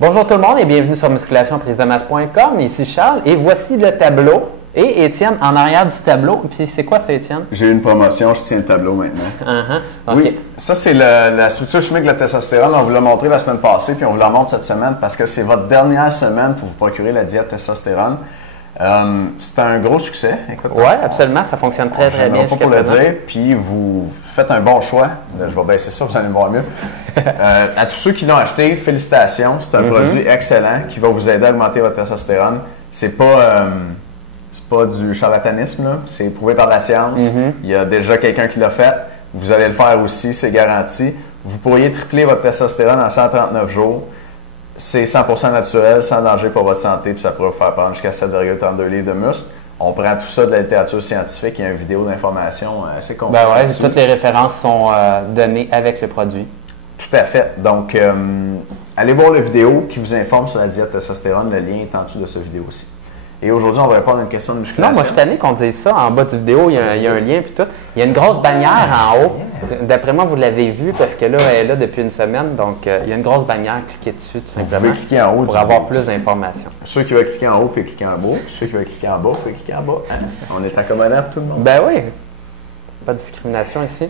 Bonjour tout le monde et bienvenue sur musculationprisedemasse.com. Ici Charles et voici le tableau. Et Étienne en arrière du tableau. Puis c'est quoi ça, Étienne? J'ai eu une promotion, je tiens le tableau maintenant. Okay. Oui, ça c'est la structure chimique de la testostérone. On vous l'a montré la semaine passée, puis on vous la montre cette semaine parce que c'est votre dernière semaine pour vous procurer la diète testostérone. C'est un gros succès. Oui, absolument, ça fonctionne très bien. Pas pour le dire, puis vous faites un bon choix. Je vais baisser ça, vous allez me voir mieux. À tous ceux qui l'ont acheté, félicitations. C'est un produit excellent qui va vous aider à augmenter votre testostérone. C'est pas du charlatanisme, là. C'est prouvé par la science. Il y a déjà quelqu'un qui l'a fait. Vous allez le faire aussi, c'est garanti. Vous pourriez tripler votre testostérone en 139 jours. C'est 100% naturel, sans danger pour votre santé, puis ça pourrait vous faire prendre jusqu'à 7,32 livres de muscle. On prend tout ça de la littérature scientifique. Il y a une vidéo d'information assez complète. Ben ouais, toutes les références sont données avec le produit. Tout à fait. Donc, allez voir la vidéo qui vous informe sur la diète testostérone. Le lien est en dessous de cette vidéo aussi. Et aujourd'hui, on va répondre à une question de musculation. Non, moi, je suis tanné qu'on dise ça. En bas de vidéo, il y a un lien puis tout. Il y a une grosse bannière en haut. D'après moi, vous l'avez vu parce que là, elle est là depuis une semaine. Donc, il y a une grosse bannière. Cliquez dessus, tout simplement. Vous pouvez cliquer en haut pour avoir plus d'informations. Ceux qui veulent cliquer en haut, peuvent cliquer en bas. Ceux qui veulent cliquer en bas, peuvent cliquer en bas. On est accommodant pour tout le monde. Ben oui. Pas de discrimination ici.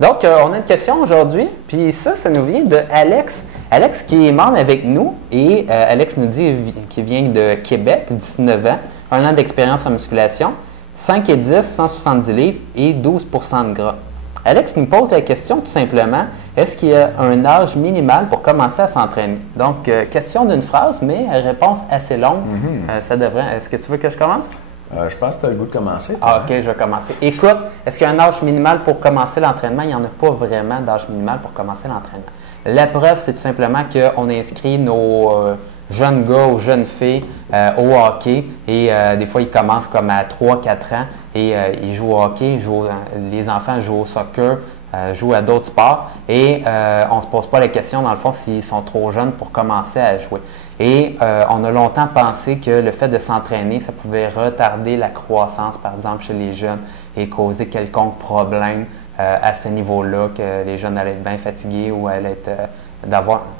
Donc, on a une question aujourd'hui. Puis ça nous vient de Alex. Alex qui est membre avec nous. Et Alex nous dit qu'il vient de Québec, 19 ans. 1 an d'expérience en musculation, 5 et 10, 170 livres et 12 de gras. Alex nous pose la question tout simplement, est-ce qu'il y a un âge minimal pour commencer à s'entraîner? Donc, question d'une phrase, mais réponse assez longue. Ça devrait. Est-ce que tu veux que je commence? Je pense que tu as le goût de commencer. OK, je vais commencer. Écoute, est-ce qu'il y a un âge minimal pour commencer l'entraînement? Il n'y en a pas vraiment d'âge minimal pour commencer l'entraînement. La preuve, c'est tout simplement qu'on inscrit nos jeunes gars ou jeunes filles au hockey et des fois ils commencent comme à 3-4 ans et ils jouent au hockey, les enfants jouent au soccer, jouent à d'autres sports et on ne se pose pas la question dans le fond s'ils sont trop jeunes pour commencer à jouer. Et on a longtemps pensé que le fait de s'entraîner, ça pouvait retarder la croissance par exemple chez les jeunes et causer quelconque problème à ce niveau-là, que les jeunes allaient être bien fatigués ou allaient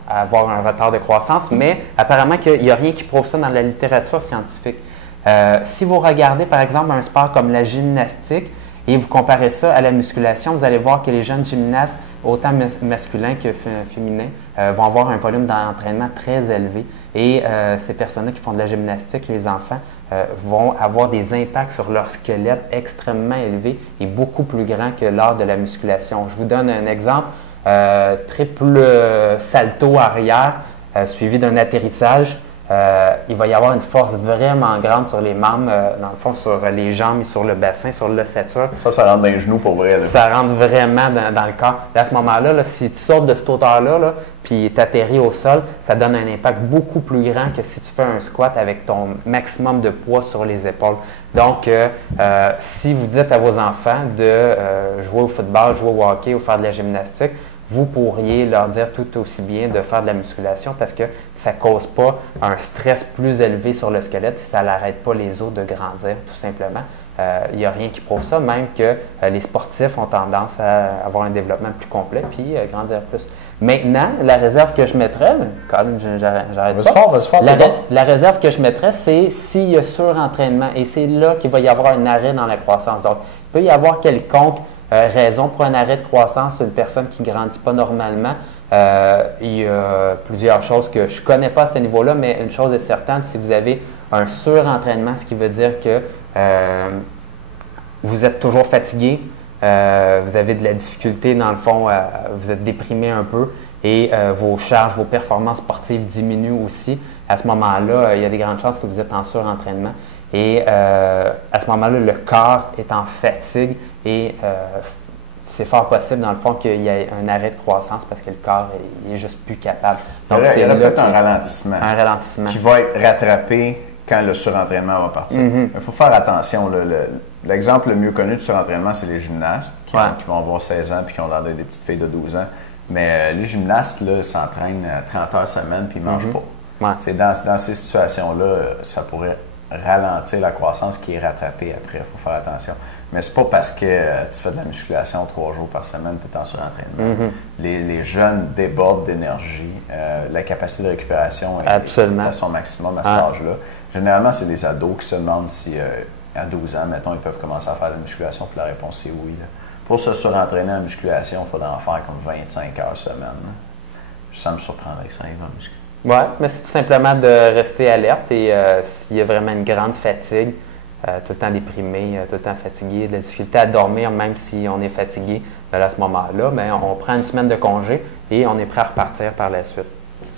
avoir un retard de croissance, mais apparemment qu'il n'y a rien qui prouve ça dans la littérature scientifique. Si vous regardez par exemple un sport comme la gymnastique et vous comparez ça à la musculation, vous allez voir que les jeunes gymnastes, autant masculins que féminins, vont avoir un volume d'entraînement très élevé et ces personnes-là qui font de la gymnastique, les enfants, vont avoir des impacts sur leur squelette extrêmement élevés et beaucoup plus grands que lors de la musculation. Je vous donne un exemple. Triple salto arrière suivi d'un atterrissage. Il va y avoir une force vraiment grande sur les membres, dans le fond sur les jambes et sur le bassin, sur l'ossature. Ça rentre dans les genoux pour vrai. Là. Ça rentre vraiment dans le corps. Là, à ce moment-là, là, si tu sautes de cette hauteur-là, puis tu atterris au sol, ça donne un impact beaucoup plus grand que si tu fais un squat avec ton maximum de poids sur les épaules. Donc, si vous dites à vos enfants de jouer au football, jouer au hockey ou faire de la gymnastique, vous pourriez leur dire tout aussi bien de faire de la musculation parce que ça ne cause pas un stress plus élevé sur le squelette et ça n'arrête pas les os de grandir, tout simplement. Il n'y a rien qui prouve ça, même que les sportifs ont tendance à avoir un développement plus complet puis grandir plus. Maintenant, la réserve que je mettrais, Colin, j'arrête pas. La réserve que je mettrais, c'est s'il y a surentraînement et c'est là qu'il va y avoir un arrêt dans la croissance. Donc, il peut y avoir quelconque raison pour un arrêt de croissance d'une personne qui ne grandit pas normalement. Il y a plusieurs choses que je ne connais pas à ce niveau-là, mais une chose est certaine, si vous avez un surentraînement, ce qui veut dire que vous êtes toujours fatigué, vous avez de la difficulté dans le fond, vous êtes déprimé un peu et vos charges, vos performances sportives diminuent aussi. À ce moment-là, il y a des grandes chances que vous êtes en surentraînement. Et à ce moment-là, le corps est en fatigue et c'est fort possible, dans le fond, qu'il y ait un arrêt de croissance parce que le corps est juste plus capable. Donc, il y a peut-être un ralentissement. Un ralentissement. Qui va être rattrapé quand le surentraînement va partir. Il faut faire attention. L'exemple le mieux connu du surentraînement, c'est les gymnastes qui vont avoir 16 ans et qui ont l'air d'être des petites filles de 12 ans. Mais les gymnastes s'entraînent 30 heures semaine puis ils ne mangent pas. Ouais. Dans ces situations-là, ça pourrait ralentir la croissance qui est rattrapée après. Il faut faire attention. Mais c'est pas parce que tu fais de la musculation 3 jours par semaine que tu es en surentraînement. Les jeunes débordent d'énergie. La capacité de récupération est à son maximum à cet âge-là. Généralement, c'est des ados qui se demandent si, à 12 ans, mettons, ils peuvent commencer à faire de la musculation. Puis la réponse est oui. Là. Pour se surentraîner en musculation, il faudrait en faire comme 25 heures semaine. Là. Ça me surprendrait que ça arrive en musculation. Oui, mais c'est tout simplement de rester alerte et s'il y a vraiment une grande fatigue, tout le temps déprimé, tout le temps fatigué, de la difficulté à dormir même si on est fatigué, à ce moment-là, bien, on prend une semaine de congé et on est prêt à repartir par la suite.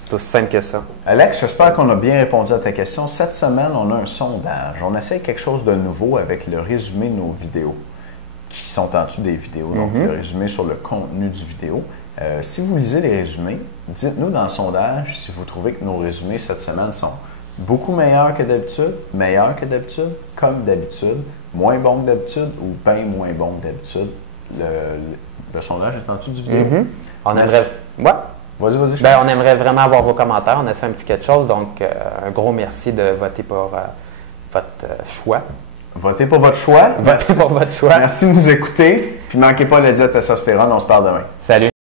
C'est aussi simple que ça. Alex, j'espère qu'on a bien répondu à ta question. Cette semaine, on a un sondage. On essaie quelque chose de nouveau avec le résumé de nos vidéos qui sont en dessous des vidéos, donc le résumé sur le contenu du vidéo. Si vous lisez les résumés, dites-nous dans le sondage si vous trouvez que nos résumés cette semaine sont beaucoup meilleurs que d'habitude, comme d'habitude, moins bons que d'habitude ou bien moins bons que d'habitude. Le sondage est en dessous du vidéo. On aimerait... Ouais. Vas-y. Ben, on aimerait vraiment avoir vos commentaires. On a fait un petit quelque chose, donc un gros merci de voter pour votre choix. Votez pour votre choix. Votez pour votre choix. Merci de nous écouter. Puis ne manquez pas le Diète Testostérone. On se parle demain. Salut.